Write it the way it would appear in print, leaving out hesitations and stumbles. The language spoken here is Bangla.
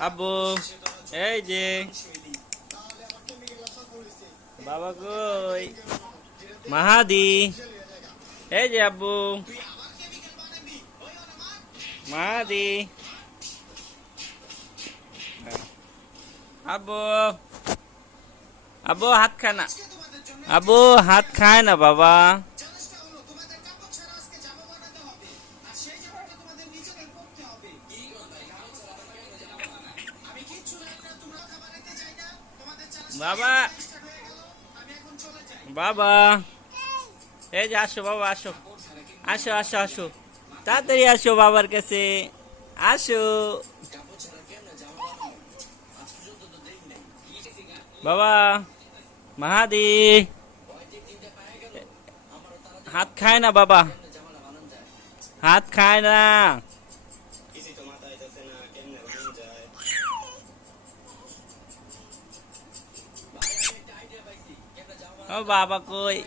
আব্বু এই যে বাবা কই মাহাদি এই যে আব্বু মাহাদি আব্বু আব্বু হাত খায় না আব্বু হাত খায় না বাবা বাবা বাবা এই যে আসো বাবা আসো আসো আসো আসো তাড়াতাড়ি আসো বাবার কাছে আসো বাবা মাহাদি হাত খায় না বাবা হাত খায় না ও বাবা কই